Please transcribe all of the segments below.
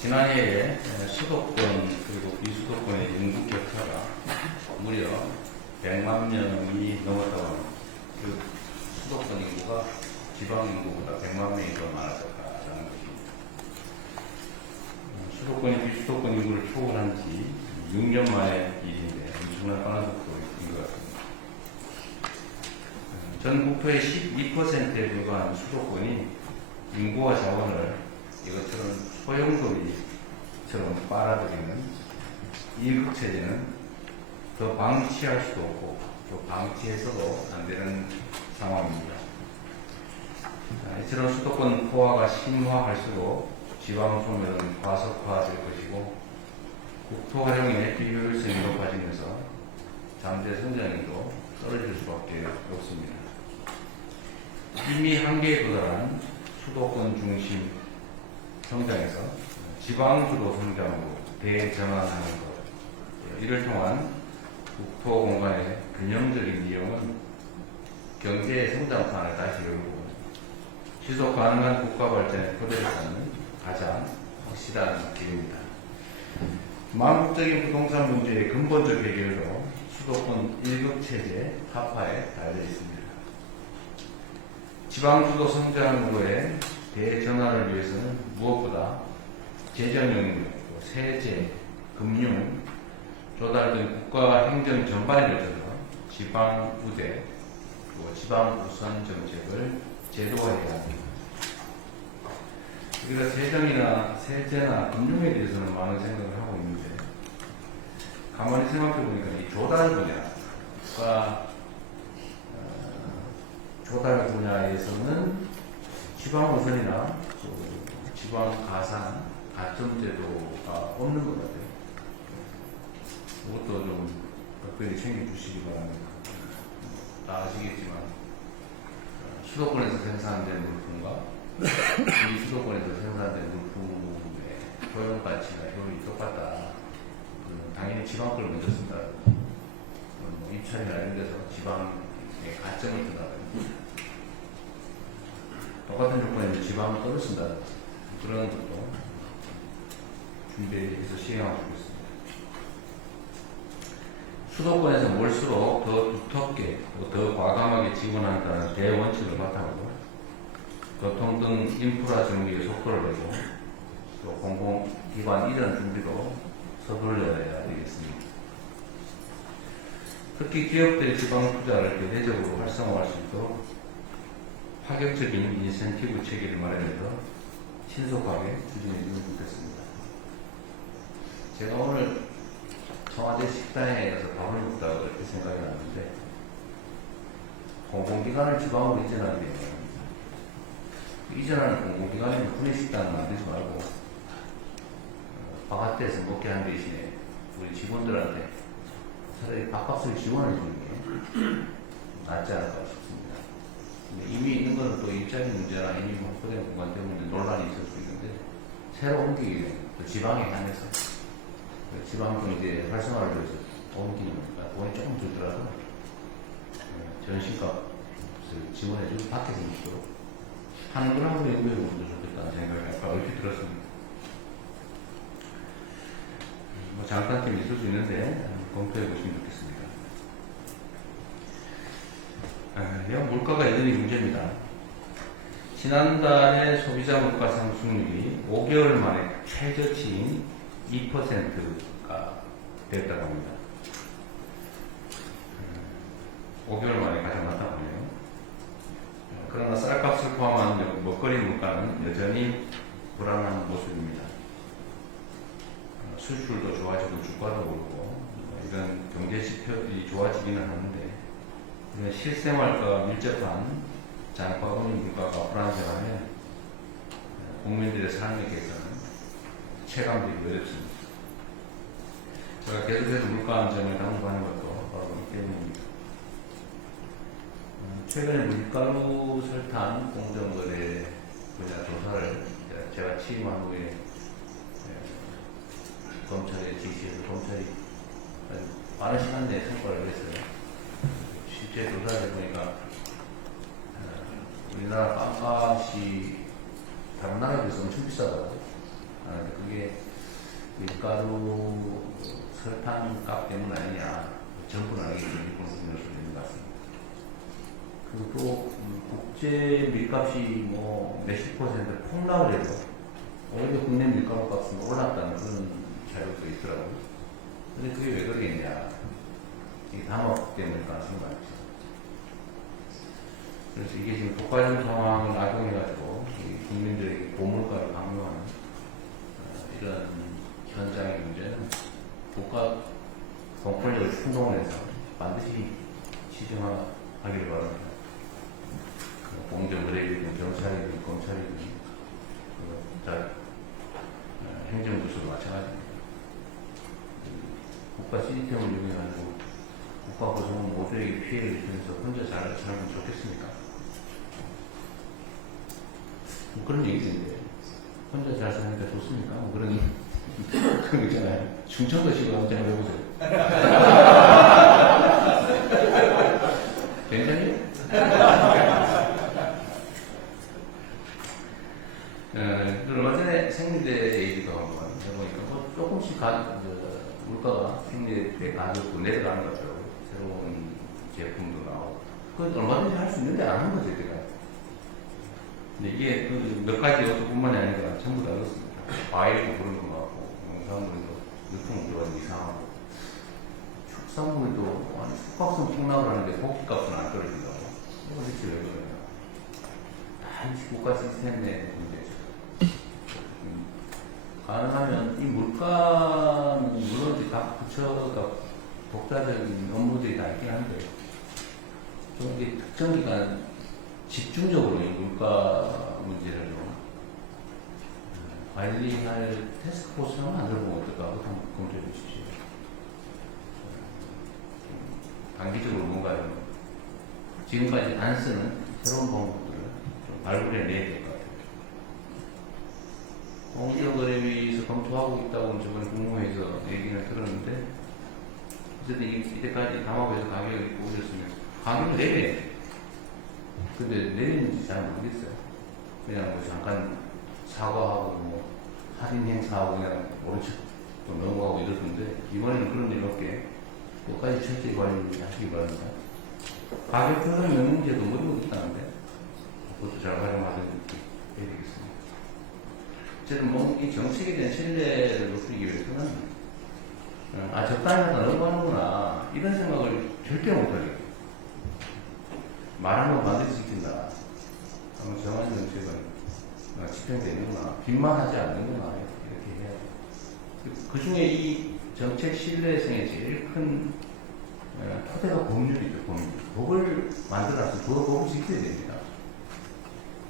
지난해에 수도권 그리고 비수도권의 인구 격차가 무려 100만 명이 넘었다고 합니다. 그 수도권 인구가 지방 인구보다 100만 명이 더 많아졌다는 것입니다. 수도권이 비수도권 인구를 초월한 지 6년 만의 일인데 엄청난 빠른 속도인 것 같습니다. 전 국토의 12%에 불과한 수도권이 인구와 자원을 이것처럼 소용돌이처럼 빨아들이는 이극체제는 더 방치할 수도 없고 또 방치해서도 안 되는 상황입니다. 이처럼 수도권 포화가 심화할수록 지방 소멸은 과속화될 것이고 국토 활용의 비효율성이 높아지면서 잠재 성장률도 떨어질 수밖에 없습니다. 이미 한계에 도달한 수도권 중심 성장에서 지방주도 성장으로 대전환하는 것, 이를 통한 국토 공간의 균형적인 이용은 경제의 성장판을 다시 열고 지속 가능한 국가 발전의 토대를 쌓는 가장 확실한 길입니다. 망국적인 부동산 문제의 근본적 해결도 수도권 1급 체제 타파에 달려 있습니다. 지방주도 성장으로의 대전환을 위해서는 무엇보다 재정 영역, 세제, 금융, 조달 등 국가 행정 전반에 걸쳐서 지방 우대, 지방 우선 정책을 제도화해야 합니다. 우리가 재정이나 세제나 금융에 대해서는 많은 생각을 하고 있는데 가만히 생각해 보니까 이 조달 분야, 조달 분야에서는 지방 우선이나 지방 가산, 가점제도가 없는 것 같아요. 그것도 좀 특별히 챙겨주시기 바랍니다. 다 아시겠지만 수도권에서 생산된 물품과 이 수도권에서 생산된 물품의 효용 가치나 효율이 똑같다. 당연히 지방 걸 먼저 쓴다. 입찰이나 이런 데서 지방의 가점을 둔다든지 똑같은 조건에서 지방을 떠를 쓴다. 그런 것도 준비해서 시행하고 있습니다. 수도권에서 몰수록 더 두텁게, 더 과감하게 지원한다는 대원칙을 바탕으로 교통 등 인프라 정비에 속도를 내고 또 공공기관 이전 준비도 서둘러야 되겠습니다. 특히 기업들의 지방 투자를 대대적으로 활성화할 수 있도록 파격적인 인센티브 체계를 마련해서 신속하게 추진해 주면 좋겠습니다. 제가 오늘 청와대 식당에 가서 밥을 먹다가 그렇게 생각이 났는데 공공기관을 지방으로 이전하게 되면 이전하는 공공기관에는 구내식당 만들지 말고 바깥에서 먹게 하는 대신에 우리 직원들한테 차라리 밥값을 지원해 주는 게 낫지 않을까 싶습니다. 이미 있는 것은 또 입자리 문제나 이미 확보된 공간 때문에 논란이 있을 수 있는데 새로 옮기게 되면 또 지방에 향해서 지방도 이제 활성화를 위해서 옮기는 거니까 돈이 조금 들더라도 전신값을 지원해주고 밖에서 먹도록 하는 걸 한번 연구해 보면 좋겠다는 생각이 아까 얼핏 들었습니다. 장단점이 있을 수 있는데 검토해 보시면 좋겠습니다. 물가가 여전히 문제입니다. 지난달에 소비자 물가 상승률이 5개월 만에 최저치인 2%가 됐다고 합니다. 5개월 만에 가장 낮다고 하네요. 그러나 쌀값을 포함한 먹거리 물가는 여전히 불안한 모습입니다. 수출도 좋아지고 주가도 오르고 이런 경제 지표들이 좋아지기는 하는데 실생활과 밀접한 장바구니 물가가 불안정하면 국민들의 삶에 개선은 체감되기 어렵습니다. 제가 계속해서 물가 안정을 당부하는 것도 바로 이 때문입니다. 최근에 밀가루 설탕 공정거래 분야 조사를 제가 취임한 후에 검찰에 지시해서 검찰이 많은 시간 내에 성과를 냈어요. 실제 조사를 해보니까 우리나라 빵값이 다른 나라에 비해서 엄청 비싸다고. 그게 밀가루 설탕값 때문 아니냐, 전분 아니기 때문에 그런 수 있는 것 같습니다. 그리고 또 국제 밀값이 뭐 몇십 퍼센트 폭락을 해도 오히려 국내 밀가루 값은 올랐다는 그런 자료도 있더라고요. 근데 그게 왜 그러겠냐, 이 담합 때문일 가능성이 많죠. 그래서 이게 지금 독과점 상황을 악용해가지고 국민들에게 고물가를 강요하는 이런 현장의 문제는 국가 공권력을 충동을 해서 반드시 시정하기를 바랍니다. 공정거래위든 경찰이든 검찰이든 행정부서도 마찬가지입니다. 국가 시스템을 이용해가지고 국가 구성원 모두에게 피해를 입히면서 혼자 잘 살면 좋겠습니까? 뭐 그런 얘기인데 혼자 잘 사니까 좋습니까? 뭐 그런 거 있잖아요. 충청도식으로 한번 해보세요. 괜찮니? 얼마 전에 생리대 얘기도 한번 해보니까 뭐 조금씩 물가가 생리대 가격도 내려가는 것 같더라고요. 새로운 제품도 나오고. 그건 얼마든지 할 수 있는데 안 하는 거죠, 제가. 근데 이게 몇 가지 요소뿐만이 아니라 전부 다 그렇습니다. 과일도 그런 것 같고, 농산물도 유통 들어가서 이상하고, 축산물도 숙박성 폭락을 하는데 고기값은 안 떨어진다고. 이거 대체 왜 그러냐. 다 국가 시스템 내 문제죠. 가능하면 이 물가는 물론 각 부처가 독자적인 업무들이 다 있긴 한데, 좀 이게 특정 기간 집중적으로 이 물가 문제를 좀 관리할 태스크포스를 만들어보면 어떨까 하고 한번 검토해 주십시오. 단기적으로 뭔가 지금까지 안 쓰는 새로운 방법들을 좀 발굴해 내야 될 것 같아요. 공정거래위에서 검토하고 있다고 저번에 국무회의에서 얘기를 들었는데, 어쨌든 이때까지 담합에서 가격이 올렸으면 가격을 내려야 돼요. 근데 내리는지 잘 모르겠어요. 그냥 뭐 잠깐 사과하고 뭐 할인 행사하고 그냥 모른 척 또 넘어가고 이러던데, 이번에는 그런 일 없게 끝까지 철저히 관리하시기 바랍니다. 가격 조정 명령제도 뭐 있다는데 그것도 잘 활용하도록 해야 되겠습니다. 어쨌든 뭐 이 정책에 대한 신뢰를 높이기 위해서는 적당히 하다 넘어가는구나 이런 생각을 절대 못하게 말하는 건 반드시 지킨다. 아마 정한 정책은 집행되는구나. 빈만 하지 않는구나. 이렇게 해야 돼요. 그 중에 이 정책 신뢰성의 제일 큰 토대가 법률이죠. 법률. 법을 만들어서 그 법을 지켜야 됩니다.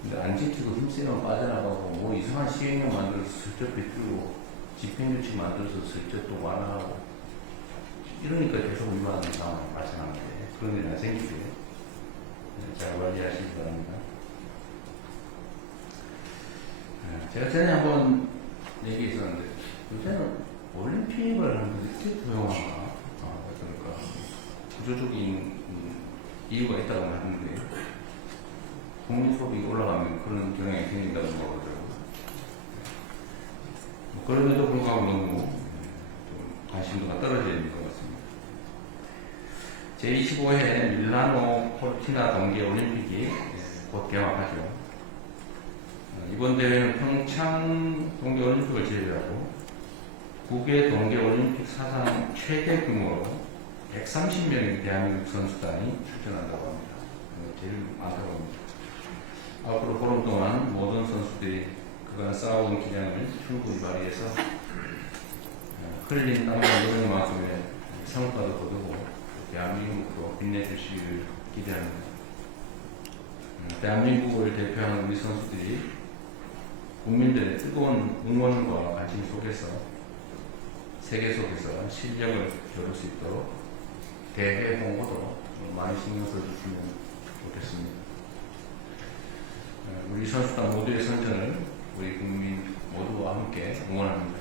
근데 안 지키고 힘쓰면 빠져나가고 뭐 이상한 시행령 만들어서 슬쩍 비추고 집행규칙 만들어서 슬쩍 또 완화하고 이러니까 계속 위반하는 상황이 발생하는데 그런 일이 안 생기게 잘 관리하시기 바랍니다. 제가 전에 한번 얘기했었는데 요새는 올림픽을 하는 게 이렇게 조용한가? 그러니까 구조적인 이유가 있다고 하는데 국민 소득이 올라가면 그런 경향이 생긴다고 하더라고요. 그럼에도 불구하고 너무 관심도가 떨어져 있는 것 같습니다. 제25회 밀라노 코르티나 동계올림픽이 곧 개막하죠. 이번 대회는 평창 동계올림픽을 제외하고 9개 동계올림픽 사상 최대 규모로 130명의 대한민국 선수단이 출전한다고 합니다. 제일 많다고 합니다. 앞으로 보름 동안 모든 선수들이 그간 쌓아온 기량을 충분히 발휘해서 흘린 땀과 노력만큼의 성과도 거두고 대한민국으로 빛내주시기를 기대합니다. 대한민국을 대표하는 우리 선수들이 국민들의 뜨거운 응원과 관심 속에서 세계 속에서 실력을 겨룰 수 있도록 대회 홍보도 많이 신경 써주시면 좋겠습니다. 우리 선수단 모두의 선전을 우리 국민 모두와 함께 응원합니다.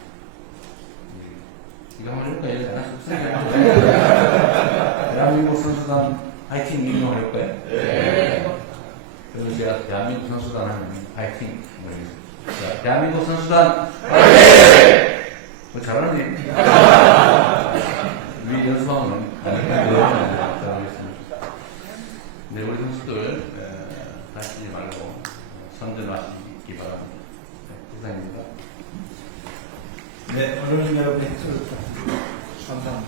이거 한번 해볼까요? 대한민국 선수단 파이팅 이거 해볼까요? 네. 그래서 제가 대한민국 선수단 하면 파이팅. 자, 대한민국 선수단 파이팅! 잘하네. 위 연수하면 잘하겠습니다. 네, 우리 선수들 다치지 말고 선전하시기 바랍니다. 네, 이상입니다. 네, 오늘 여러분의 투를 감사합니다.